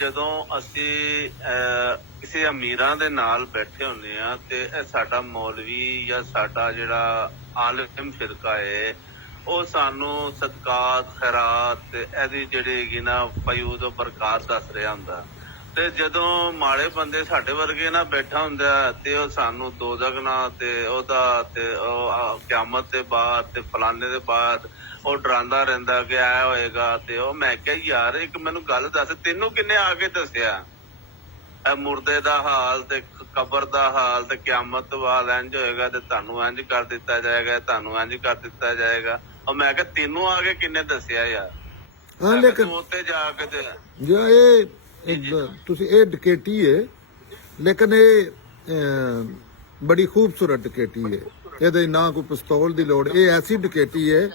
ਜਦੋਂ ਅਸੀਂ ਕਿਸੇ ਅਮੀਰਾਂ ਦੇ ਨਾਲ ਬੈਠੇ ਹੁੰਦੇ ਆ ਤੇ ਇਹ ਸਾਡਾ ਮੌਲਵੀ ਜਾਂ ਸਾਡਾ ਜਿਹੜਾ ਆਲਿਮ ਫਿਰਕਾ ਹੈ ਉਹ ਸਾਨੂੰ ਸਦਕਾਤ ਖੈਰਾਤ ਤੇ ਇਹਦੀ ਜਿਹੜੀ ਹੈਗੀ ਨਾ ਫਯੂਜ਼ ਔਰ ਬਰਕਾਤ ਦੱਸ ਰਿਹਾ ਹੁੰਦਾ। ਤੇ ਜਦੋਂ ਮਾੜੇ ਬੰਦੇ ਸਾਡੇ ਵਰਗੇ ਨਾ ਬੈਠਾ ਹੁੰਦਾ ਤੇ ਉਹ ਸਾਨੂੰ ਦੋਜ਼ਖ ਨਾ ਤੇ ਉਹਦਾ ਤੇ ਉਹ ਕਿਆਮਤ ਦੇ ਬਾਅਦ ਤੇ ਫਲਾਣੇ ਦੇ ਬਾਅਦ ਉਹ ਡਰਾਉਂਦਾ ਰਹਿੰਦਾ ਕਿ ਐ ਹੋਏਗਾ ਤੇ ਉਹ। ਮੈਂ ਕਿਹਾ ਯਾਰ ਇੱਕ ਮੈਨੂੰ ਗੱਲ ਦੱਸ, ਤੈਨੂੰ ਕਿੰਨੇ ਆ ਕੇ ਦੱਸਿਆ ਇਹ ਮੁਰਦੇ ਦਾ ਹਾਲ ਤੇ ਕਬਰ ਦਾ ਹਾਲ ਤੇ ਕਿਆਮਤ ਤੋਂ ਬਾਅਦ ਇੰਝ ਹੋਏਗਾ ਤੇ ਤੁਹਾਨੂੰ ਇੰਝ ਕਰ ਦਿੱਤਾ ਜਾਏਗਾ, ਤੁਹਾਨੂੰ ਇੰਝ ਕਰ ਦਿੱਤਾ ਜਾਏਗਾ। ਉਹ ਮੈਂ ਕਿਹਾ ਤੈਨੂੰ ਆ ਕੇ ਕਿੰਨੇ ਦੱਸਿਆ ਯਾਰ? ਹਾਂ ਲੇਕਿਨ ਉੱਤੇ ਜਾ ਕੇ ਤੇ ਜੋ ਇਹ ਤੁਸੀਂ ਇਹ ਡਕੈਤੀ ਹੈ, ਲੇਕਿਨ ਇਹ ਬੜੀ ਖੂਬਸੂਰਤ ਡਕੈਤੀ ਹੈ। ਇਹਦੇ ਨਾ ਕੋਈ ਪਿਸਤੌਲ ਦੀ ਲੋੜ। ਇਹ ਐਸੀ ਡਕੈਤੀ ਹੈ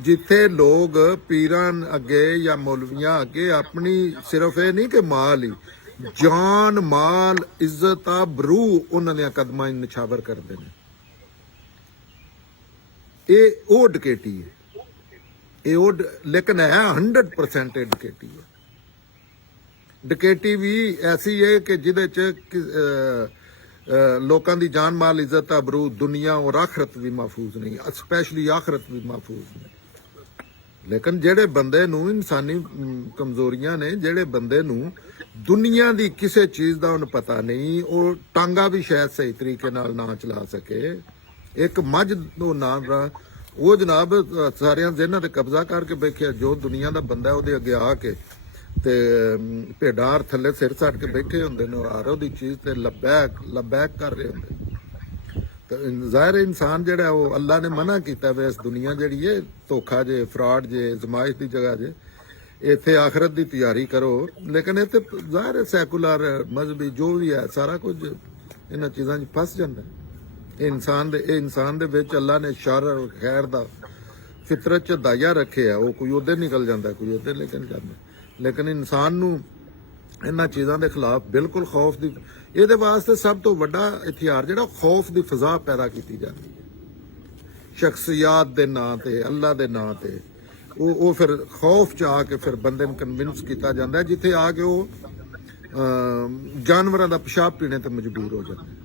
ਜਿੱਥੇ ਲੋਕ ਪੀਰਾਂ ਅੱਗੇ ਜਾਂ ਮੌਲਵੀਆਂ ਅੱਗੇ ਆਪਣੀ ਸਿਰਫ ਇਹ ਨਹੀਂ ਕਿ ਮਾਲ ਹੀ, ਜਾਨ ਮਾਲ ਇੱਜ਼ਤ ਆਬਰੂ ਉਹਨਾਂ ਦੇ ਕਦਮਾਂ 'ਚ ਨਿਛਾਵਰ ਕਰਦੇ ਨੇ। ਇਹ ਉਹ ਡਕੈਤੀ ਹੈ, ਇਹ ਉਹ ਲੇਕਿਨ ਹੈ 100% ਇਹ ਡਕੈਤੀ ਹੈ। ਡਕੈਤੀ ਵੀ ਐਸੀ ਹੈ ਕਿ ਜਿਹਦੇ 'ਚ ਲੋਕਾਂ ਦੀ ਜਾਨ ਮਾਲ ਇੱਜ਼ਤ ਆਬਰੂ ਦੁਨੀਆ ਔਰ ਆਖਰਤ ਵੀ ਮਹਿਫੂਜ਼ ਨਹੀਂ, ਸਪੈਸ਼ਲੀ ਆਖਰਤ ਵੀ ਮਹਿਫੂਜ਼ ਨਹੀਂ। ਲੇਕਿਨ ਜਿਹੜੇ ਬੰਦੇ ਨੂੰ ਇਨਸਾਨੀ ਕਮਜ਼ੋਰੀਆਂ ਨੇ, ਜਿਹੜੇ ਬੰਦੇ ਨੂੰ ਦੁਨੀਆ ਦੀ ਕਿਸੇ ਚੀਜ਼ ਦਾ ਉਹਨੂੰ ਪਤਾ ਨਹੀਂ, ਉਹ ਟਾਂਗਾ ਵੀ ਸ਼ਾਇਦ ਸਹੀ ਤਰੀਕੇ ਨਾਲ ਨਾ ਚਲਾ ਸਕੇ, ਇੱਕ ਮੱਝ ਨੂੰ ਨਾ ਉਹ ਜਨਾਬ ਸਾਰਿਆਂ ਜ਼ਿਹਨਾਂ ਤੇ ਕਬਜ਼ਾ ਕਰਕੇ ਬੈਠਿਆ। ਜੋ ਦੁਨੀਆ ਦਾ ਬੰਦਾ ਉਹਦੇ ਅੱਗੇ ਆ ਕੇ ਤੇ ਭੇਡਾਂ ਥੱਲੇ ਸਿਰ ਛੱਡ ਕੇ ਬੈਠੇ ਹੁੰਦੇ ਨੇ, ਔਰ ਉਹਦੀ ਚੀਜ਼ ਤੇ ਲਬੈਕ ਕਰ ਰਹੇ ਹੁੰਦੇ। ਤੇ ਜ਼ਾਹਿਰ ਇਨਸਾਨ ਜਿਹੜਾ ਉਹ ਅੱਲਾ ਨੇ ਮਨਾ ਕੀਤਾ ਵੇ ਇਸ ਦੁਨੀਆ ਜਿਹੜੀ ਹੈ ਧੋਖਾ ਜੇ, ਫਰਾਡ ਜੇ, ਜ਼ਮਾਇਸ਼ ਦੀ ਜਗ੍ਹਾ ਜੇ, ਇੱਥੇ ਆਖਰਤ ਦੀ ਤਿਆਰੀ ਕਰੋ। ਲੇਕਿਨ ਇੱਥੇ ਜ਼ਾਹਿਰ ਸੈਕੂਲਰ ਮਜ਼ਹਬੀ ਜੋ ਵੀ ਹੈ ਸਾਰਾ ਕੁਝ ਇਹਨਾਂ ਚੀਜ਼ਾਂ 'ਚ ਫਸ ਜਾਂਦਾ। ਇਹ ਇਨਸਾਨ ਦੇ ਵਿੱਚ ਅੱਲਾ ਨੇ ਸ਼ਰ ਔਰ ਖੈਰ ਦਾ ਫਿਤਰਤ 'ਚ ਦਾਇਆ ਰੱਖਿਆ। ਉਹ ਕੋਈ ਉੱਧਰ ਨਿਕਲ ਜਾਂਦਾ, ਕੋਈ ਉੱਧਰ ਨਿਕਲ ਜਾਂਦਾ। ਲੇਕਿਨ ਇਨਸਾਨ ਨੂੰ ਇਹਨਾਂ ਚੀਜ਼ਾਂ ਦੇ ਖਿਲਾਫ ਬਿਲਕੁਲ ਖੌਫ ਦੀ, ਇਹਦੇ ਵਾਸਤੇ ਸਭ ਤੋਂ ਵੱਡਾ ਹਥਿਆਰ ਜਿਹੜਾ ਖੌਫ ਦੀ ਫਜ਼ਾ ਪੈਦਾ ਕੀਤੀ ਜਾਂਦੀ ਹੈ ਸ਼ਖਸੀਅਤ ਦੇ ਨਾਂ ਤੇ, ਅੱਲਾ ਦੇ ਨਾਂ ਤੇ। ਉਹ ਫਿਰ ਖੌਫ 'ਚ ਆ ਕੇ ਫਿਰ ਬੰਦੇ ਨੂੰ ਕਨਵਿੰਸ ਕੀਤਾ ਜਾਂਦਾ, ਜਿੱਥੇ ਆ ਕੇ ਉਹ ਜਾਨਵਰਾਂ ਦਾ ਪਿਸ਼ਾਬ ਪੀਣੇ ਤੇ ਮਜਬੂਰ ਹੋ ਜਾਂਦਾ।